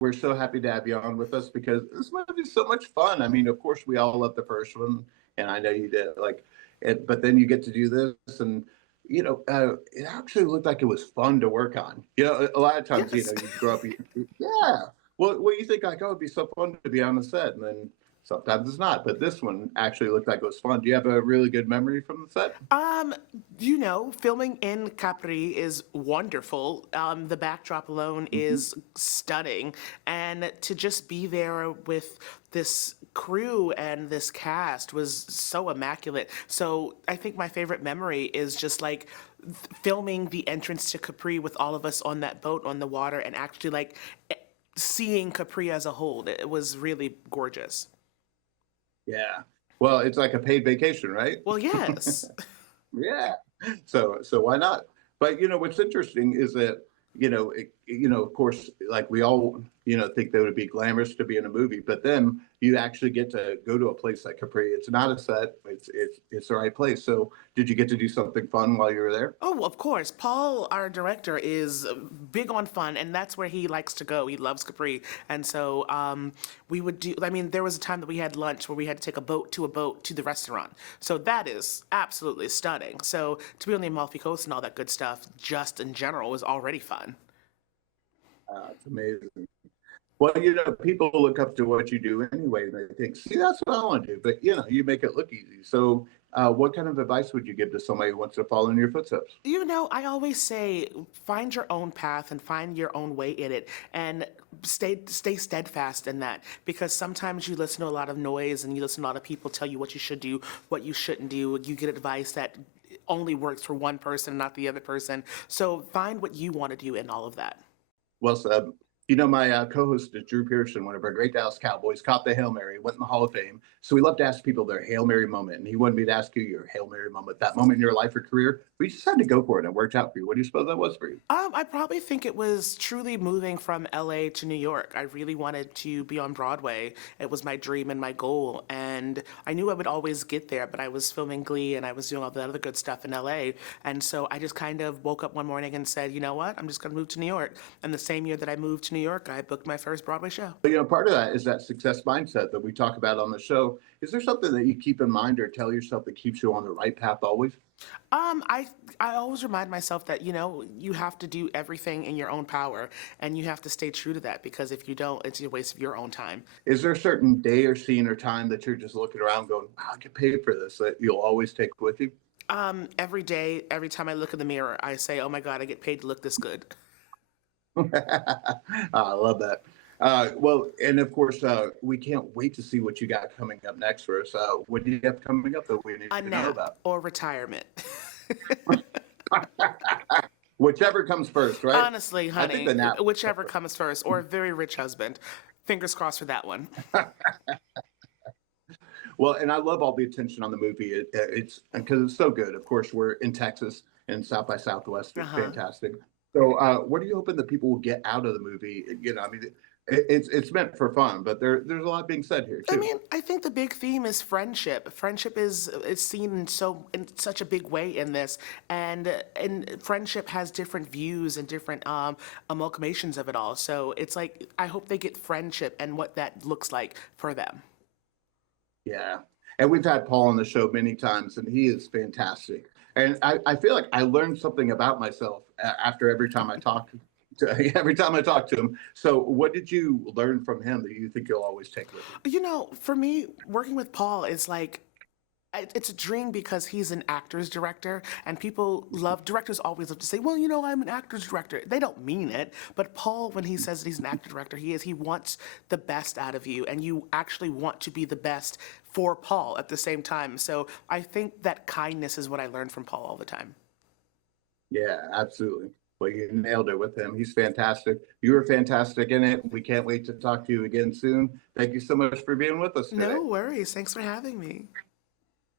We're so happy to have you on with us because this movie is so much fun. I mean, of course, we all love the first one, and I know you did. Like, but then you get to do this, and it actually looked like it was fun to work on. A lot of times, Yes. you grow up, yeah. Well, you think like, oh, it'd be so fun to be on the set, and then sometimes it's not. But this one actually looked like it was fun. Do you have a really good memory from the set? Um, filming in Capri is wonderful. The backdrop alone Hmm. is stunning. And to just be there with this crew and this cast was so immaculate. So I think my favorite memory is just like filming the entrance to Capri with all of us on that boat on the water and actually like seeing Capri as a whole. It was really gorgeous. Yeah. Well, it's like a paid vacation, right? Well, yes. Yeah. So why not? But what's interesting is that of course, like we all think that it would be glamorous to be in a movie, but then you actually get to go to a place like Capri. It's not a set. It's the right place. So did you get to do something fun while you were there? Oh, of course. Paul, our director, is big on fun, and that's where he likes to go. He loves Capri. And so we would do, I mean, there was a time that we had lunch where we had to take a boat to the restaurant. So that is absolutely stunning. So to be on the Amalfi Coast and all that good stuff, just in general, was already fun. It's amazing. Well, people look up to what you do anyway, and they think, see, that's what I want to do. But you make it look easy. So, what kind of advice would you give to somebody who wants to follow in your footsteps? I always say find your own path and find your own way in it and stay steadfast in that because sometimes you listen to a lot of noise and you listen to a lot of people tell you what you should do, what you shouldn't do. You get advice that only works for one person, not the other person. So find what you want to do in all of that. Well said. My co-host is Drew Pearson, one of our great Dallas Cowboys, caught the Hail Mary, went in the Hall of Fame. So we love to ask people their Hail Mary moment. And he wanted me to ask you your Hail Mary moment, that moment in your life or career. We just had to go for it and it worked out for you. What do you suppose that was for you? I probably think it was truly moving from LA to New York. I really wanted to be on Broadway. It was my dream and my goal. And I knew I would always get there, but I was filming Glee and I was doing all the other good stuff in LA. And so I just kind of woke up one morning and said, you know what? I'm just going to move to New York. And the same year that I moved to New York, I booked my first Broadway show. But part of that is that success mindset that we talk about on the show. Is there something that you keep in mind or tell yourself that keeps you on the right path always? I always remind myself that you have to do everything in your own power, and you have to stay true to that because if you don't, it's a waste of your own time. Is there a certain day or scene or time that you're just looking around going, wow, I get paid for this, that you'll always take with you? Every day, every time I look in the mirror, I say, "Oh my God, I get paid to look this good." I love that. Well, and of course, we can't wait to see what you got coming up next for us. What do you have coming up that we need A to know nap about? or retirement. Whichever comes first, right? Honestly, I think honey, the nap. whichever comes first, or a very rich husband. Fingers crossed for that one. Well, and I love all the attention on the movie. It's because it's so good. Of course, we're in Texas and South by Southwest Uh is huh. fantastic. So, what are you hoping that people will get out of the movie? I mean, it's meant for fun, but there's a lot being said here I too. mean, I think the big theme is friendship. Friendship is seen in such a big way in this, and friendship has different views and different amalgamations of it all. So it's like I hope they get friendship and what that looks like for them. Yeah. And we've had Paul on the show many times, and he is fantastic. And I feel like I learned something about myself after every time I talk to every time I talk to him. So, what did you learn from him that you think you'll always take with you? For me, working with Paul is like it's a dream because he's an actor's director and people love directors always love to say, well, I'm an actor's director. They don't mean it, but Paul, when he says that he's an actor director, he wants the best out of you and you actually want to be the best for Paul at the same time. So I think that kindness is what I learned from Paul all the time. Yeah, absolutely. Well, you nailed it with him. He's fantastic. You were fantastic in it. We can't wait to talk to you again soon. Thank you so much for being with us today. No worries. Thanks for having me.